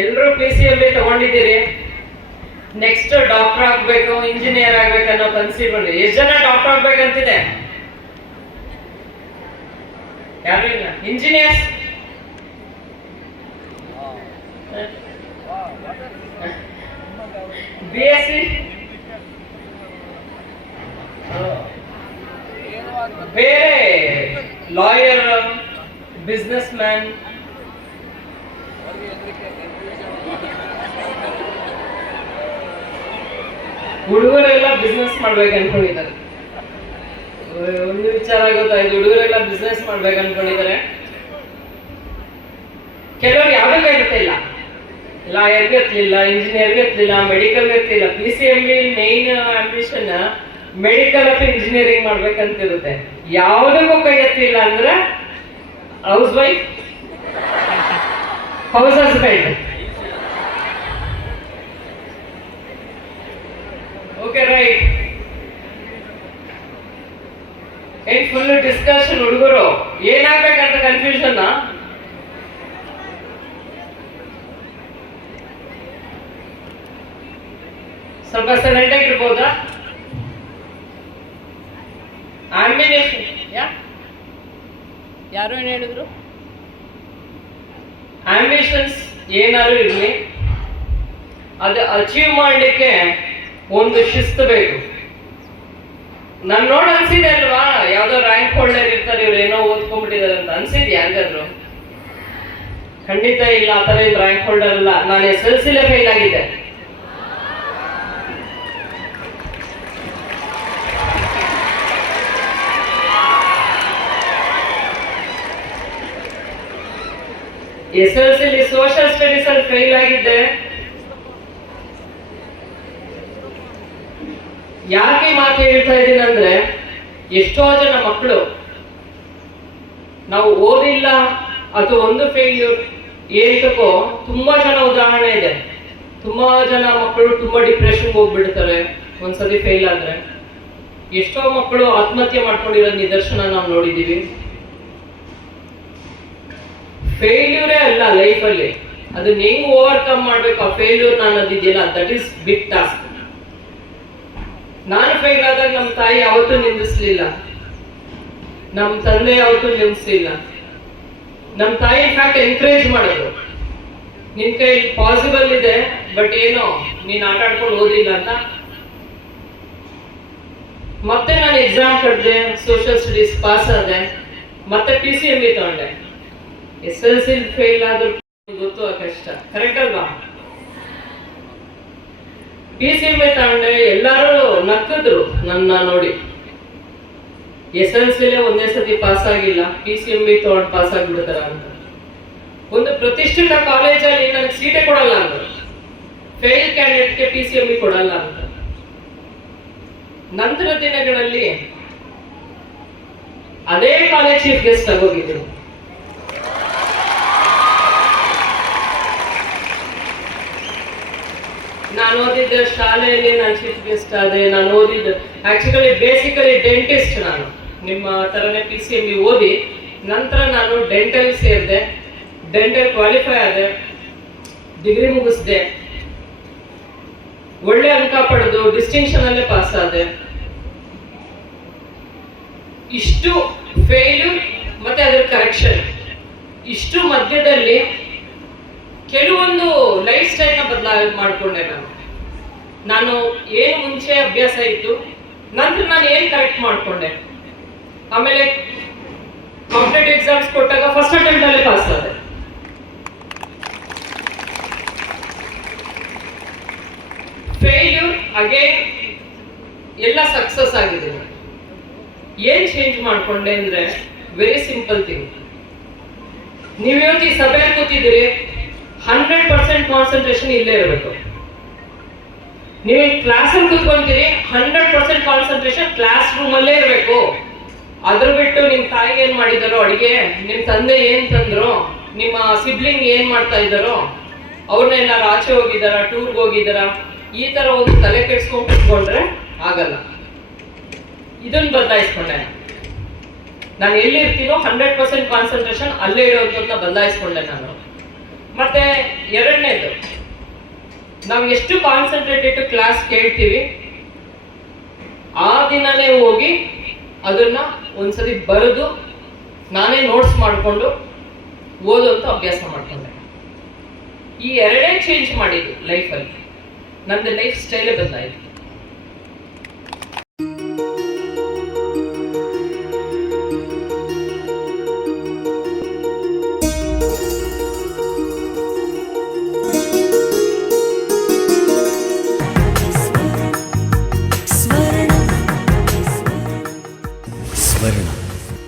ಎಲ್ಲರೂ P C M B ತಗೊಂಡಿದ್ದೀರಿ. Next doctor ಆಗ್ಬೇಕು ಇಂಜಿನಿಯರ್ ಆಗ್ಬೇಕು ಅನ್ನೋ ಕನ್ಸಿಬಲ್ ಎಷ್ಟು ಜನ ಡಾಕ್ಟರ್ ಆಗ್ಬೇಕಂತಿದೆ? ಯಾರು ಇಲ್ಲ? ಇಂಜಿನಿಯರ್ಸ್ ಬಿ ಎಸ್ ಸಿ ಬೇರೆ ಲಾಯರ್ ಬಿಸ್ನೆಸ್ ಮ್ಯಾನ್ ಹುಡುಗರೆಲ್ಲ ಬಿಸ್ನೆಸ್ ಮಾಡ್ಬೇಕು ಅನ್ಕೊಂಡಿದ್ದಾರೆ ಒಂದು ವಿಚಾರ ಗೊತ್ತಾಯ್ತು, ಹುಡುಗರೆಲ್ಲ ಬಿಸ್ನೆಸ್ ಮಾಡ್ಬೇಕು ಅನ್ಕೊಂಡಿದ್ದಾರೆ ಕೆಲವರು ಯಾವ್ದು ಇರುತ್ತೆ ಇಲ್ಲ ಲಾಯರ್ಗೆ ಇಂಜಿನಿಯರ್ ಇಂಜಿನಿಯರ್ಗೆ ಎತ್ತಲಿಲ್ಲ ಮೆಡಿಕಲ್ಗೆ ಎತ್ತಲಿಲ್ಲ P C M B main ambition medical ಅಥವಾ ಇಂಜಿನಿಯರಿಂಗ್ ಮಾಡ್ಬೇಕಂತಿರುತ್ತೆ. ಯಾವುದಕ್ಕೂ ಕೈ ಎತ್ತಿಲ್ಲ ಅಂದ್ರೆ ಹೌಸ್ ವೈಫ್ ಹೌಸ್ ಹಸ್ಬೆಂಡ್ ಏನ್ ಫುಲ್ ಡಿಸ್ಕಷನ್ ಹುಡುಗರು. ಏನಾಗ್ಬೇಕಂತ ಕನ್ಫ್ಯೂಷನ್ ಸ್ವಲ್ಪ ಸೈಲೆಂಟ್ ಆಗಿರ್ಬೋದಾ ಆಂಬಿನೇಷನ್ ಯಾರು ಏನು ಹೇಳಿದ್ರು? ಆಂಬಿಷನ್ಸ್ ಏನಾದ್ರು ಇರಲಿ. ಅದು ಅಚೀವ್ ಮಾಡಲಿಕ್ಕೆ ಒಂದು ಶಿಸ್ತು ಬೇಕು. ನನ್ ನೋಡ್ ಅನ್ಸಿದೆ ಅಲ್ವಾ? ಯಾವ್ದೋ ರ್ಯಾಂಕ್ ಹೋಲ್ಡರ್ ಇರ್ತಾರೆ, ಇವ್ರು ಏನೋ ಓದ್ಕೊಂಡ್ಬಿಟ್ಟಿದ್ದಾರೆ ಅಂತ. ಅನ್ಸಿದ್ಯಾ ಹಂಗಾದ್ರು? ಖಂಡಿತ ಇಲ್ಲ, ಆ ಥರ ಇದು ರ್ಯಾಂಕ್ ಹೋಲ್ಡರ್ ಅಲ್ಲ. ನಾನು ಎಸ್ ಎಲ್ ಸಿಲೇ ಫೇಲ್ ಆಗಿದ್ದೆ. ಎಸ್ ಎಲ್ ಸಿಲಿ ಸೋಷಿಯಲ್ ಸ್ಟಡೀಸ್ ಅಲ್ಲಿ ಫೇಲ್ ಆಗಿದ್ದೆ. ಯಾಕೆ ಈ ಮಾತು ಹೇಳ್ತಾ ಇದ್ದೀನಿ ಅಂದ್ರೆ, ಎಷ್ಟೋ ಜನ ಮಕ್ಕಳು ನಾವು ಓದಿಲ್ಲ ಅದು ಒಂದು ಫೇಲ್ಯೂರ್ ಏತಕ್ಕೋ ತುಂಬಾ ಜನ ಉದಾಹರಣೆ ಇದೆ. ತುಂಬಾ ಜನ ಮಕ್ಕಳು ತುಂಬಾ ಡಿಪ್ರೆಷನ್ಗೆ ಹೋಗ್ಬಿಡ್ತಾರೆ. ಒಂದ್ಸತಿ ಫೇಲ್ ಆದ್ರೆ. ಎಷ್ಟೋ ಮಕ್ಕಳು ಆತ್ಮಹತ್ಯೆ ಮಾಡ್ಕೊಂಡಿರೋ ನಿದರ್ಶನ ನಾವು ನೋಡಿದೀವಿ. ಫೇಲ್ಯೂರೇ ಅಲ್ಲ ಲೈಫಲ್ಲಿ ಅದನ್ನ ಹೆಂಗ್ ಓವರ್ಕಮ್ ಮಾಡ್ಬೇಕು? ಆ ಫೇಲ್ಯೂರ್ ಅನ್ನೋದಿದೆಯಲ್ಲ ದಟ್ ಈಸ್ ಬಿಗ್ ಟಾಸ್ಕ್ ನಾನು ಆದಾಗ ನಮ್ಮ ತಾಯಿ ಯಾವತ್ತೂ ನಿಂದಿಸ್ಲಿಲ್ಲ. ನಮ್ಮ ತಂದೆ ಯಾವತ್ತೂ ನಿಂದಿಸ್ಲಿಲ್ಲ. ನಮ್ಮ ತಾಯಿ ಇನ್ಫ್ಯಾಕ್ಟ್ ಎನ್ಕರೇಜ್ ಮಾಡಿದ್ರು. ನಿನ್ ಕೈ ಪಾಸಿಬಲ್ ಇದೆ ಬಟ್ ಏನೋ, ನೀನ್ ಆಟ ಆಡ್ಕೊಂಡು ಓದಿಲ್ಲ ಅಂತ. ಮತ್ತೆ ನಾನು ಎಕ್ಸಾಮ್ ಕಟ್ಟಿದೆ ಸೋಷಿಯಲ್ ಸ್ಟಡೀಸ್ ಪಾಸ್ ಆದೆ. ಮತ್ತೆ ಪಿ ಸಿ ಎಂ ಬಿ ತಗೊಂಡೆ. ಎಸ್ ಎಲ್ ಸಿ ಫೇಲ್ ಆದ್ರೂ ಗೊತ್ತು ಆ ಕಷ್ಟ. ಕರೆಕ್ಟ್ ಅಲ್ವಾ? ಪಿ ಸಿ ಎಂ ತಗೊಂಡೆ, ಎಲ್ಲರೂ ನಕ್ಕಿದ್ರು ನನ್ನ ನೋಡಿ. ಎಸ್ ಎಲ್ ಸಿಲೇ ಒಂದೇ ಸತಿ ಪಾಸ್ ಆಗಿಲ್ಲ. ಪಿ ಸಿ ಎಂ ಬಿ ತಗೊಂಡು ಪಾಸ್ ಆಗ್ಬಿಡ್ತಾರ ಅಂತ. ಒಂದು ಪ್ರತಿಷ್ಠಿತ ಕಾಲೇಜಲ್ಲಿ ನನಗೆ ಸೀಟೇ ಕೊಡಲ್ಲ ಅಂತ ಫೇಲ್ ಕ್ಯಾಂಡಿಡೇಟ್ಗೆ ಪಿ ಸಿ ಎಂ ಬಿ ಕೊಡಲ್ಲ ಅಂತ. ನಂತರ ದಿನಗಳಲ್ಲಿ ಅದೇ ಕಾಲೇಜ್ ಚೀಫ್ ಗೆಸ್ಟ್ ಆಗೋಗಿದ್ರು ನಾನು ಓದಿದ್ದ ಶಾಲೆಯಲ್ಲಿ ನಾನು ಚೀಫ್ ಗೆಸ್ಟ್ ಆದೆ ನಾನು ಓದಿದ್ದು ಆಕ್ಚುಲಿ ಬೇಸಿಕಲಿ ಡೆಂಟಿಸ್ಟ್ ನಾನು. ನಿಮ್ಮ ಥರನೇ ಪಿ ಸಿ ಓದಿ, ನಂತರ ನಾನು ಡೆಂಟಲ್ ಸೇರಿದೆ ಡೆಂಟಲ್ ಕ್ವಾಲಿಫೈ ಆದೆ ಡಿಗ್ರಿ ಮುಗಿಸ್ದೆ. ಒಳ್ಳೆ ಅಂಕ ಪಡೆದು ಡಿಸ್ಟಿಂಕ್ಷನ್ ಅಲ್ಲೇ ಪಾಸ್ ಆದೆ. ಇಷ್ಟು ಫೇಲು ಮತ್ತೆ ಅದ್ರ ಕರೆಕ್ಷನ್ ಇಷ್ಟು ಮಧ್ಯದಲ್ಲಿ ಕೆಲವೊಂದು ಲೈಫ್ ಸ್ಟೈಲ್ನ ಬದಲಾವಣೆ ಮಾಡಿಕೊಂಡೆ ನಾನು. ನಾನು ಏನು ಮುಂಚೆ ಅಭ್ಯಾಸ ಇತ್ತು, ನಂತರ ನಾನು ಏನು ಕರೆಕ್ಟ್ ಮಾಡಿಕೊಂಡೆ? ಆಮೇಲೆ ಕಾಂಪಿಟೇಟಿವ್ ಎಕ್ಸಾಮ್ಸ್ ಕೊಟ್ಟಾಗ ಫಸ್ಟ್ ಅಟೆಂಪ್ಟ್ ಅಲ್ಲೇ ಪಾಸ್ ಆದೆ. ಫೇಲ್ಯೂರ್ ಅಗೇನ್ ಎಲ್ಲ ಸಕ್ಸಸ್ ಆಗಿದೆ. ಏನ್ ಚೇಂಜ್ ಮಾಡ್ಕೊಂಡೆ ಅಂದ್ರೆ ವೆರಿ ಸಿಂಪಲ್ ಥಿಂಗ್ ನೀವು ಇವತ್ತು ಈ ಸಭೆಯಲ್ಲಿ ಕೂತಿದ್ದೀರಿ ಹಂಡ್ರೆಡ್ ಪರ್ಸೆಂಟ್ ಕಾನ್ಸಂಟ್ರೇಷನ್ ಇಲ್ಲೇ ಇರಬೇಕು. ನೀವು ಕ್ಲಾಸಲ್ಲಿ ಕೂತ್ಕೊಂತೀರಿ, ಹಂಡ್ರೆಡ್ ಪರ್ಸೆಂಟ್ ಕಾನ್ಸಂಟ್ರೇಷನ್ ಕ್ಲಾಸ್ ರೂಮಲ್ಲೇ ಇರಬೇಕು. ಅದ್ರ ಬಿಟ್ಟು ನಿಮ್ಮ ತಾಯಿ ಏನ್ ಮಾಡಿದಾರೋ, ಅಡಿಗೆ ನಿಮ್ಮ ತಂದೆ ಏನ್ ತಂದ್ರು, ನಿಮ್ಮ ಸಿಬ್ಲಿಂಗ್ ಏನ್ ಮಾಡ್ತಾ ಇದ್ದಾರೋ ಅವ್ರನ್ನೆಲ್ಲಾರು ಆಚೆ ಹೋಗಿದಾರ ಟೂರ್ಗೆ ಹೋಗಿದಾರ ಈ ತರ ಒಂದು ತಲೆ ಕೆಡ್ಸ್ಕೊಂಡು ಕುತ್ಕೊಂಡ್ರೆ ಆಗಲ್ಲ. ಇದನ್ನ ಬದಲಾಯಿಸ್ಕೊಂಡೆ. ನಾನು ಎಲ್ಲಿರ್ತೀನೋ ಹಂಡ್ರೆಡ್ ಪರ್ಸೆಂಟ್ ಕಾನ್ಸಂಟ್ರೇಷನ್ ಅಲ್ಲೇ ಇರೋದನ್ನ ಬದಲಾಯಿಸ್ಕೊಂಡೆ ನಾನು. ಮತ್ತೆ ಎರಡನೇದು. ನಾವು ಎಷ್ಟು ಕಾನ್ಸಂಟ್ರೇಟೆಡ್ ಕ್ಲಾಸ್ ಕೇಳ್ತೀವಿ, ಆ ದಿನನೇ ಹೋಗಿ ಅದನ್ನ ಒಂದ್ಸರಿ ಬರೆದು ನಾನೇ ನೋಟ್ಸ್ ಮಾಡಿಕೊಂಡು ಓದುವಂತ ಅಭ್ಯಾಸ ಮಾಡ್ಕೊಂಡೆ. ಈ ಎರಡೇ ಚೇಂಜ್ ಮಾಡಿದ್ದು ಲೈಫಲ್ಲಿ ನಂದು ಲೈಫ್ ಸ್ಟೈಲೇ ಬದಲಾಯಿತು.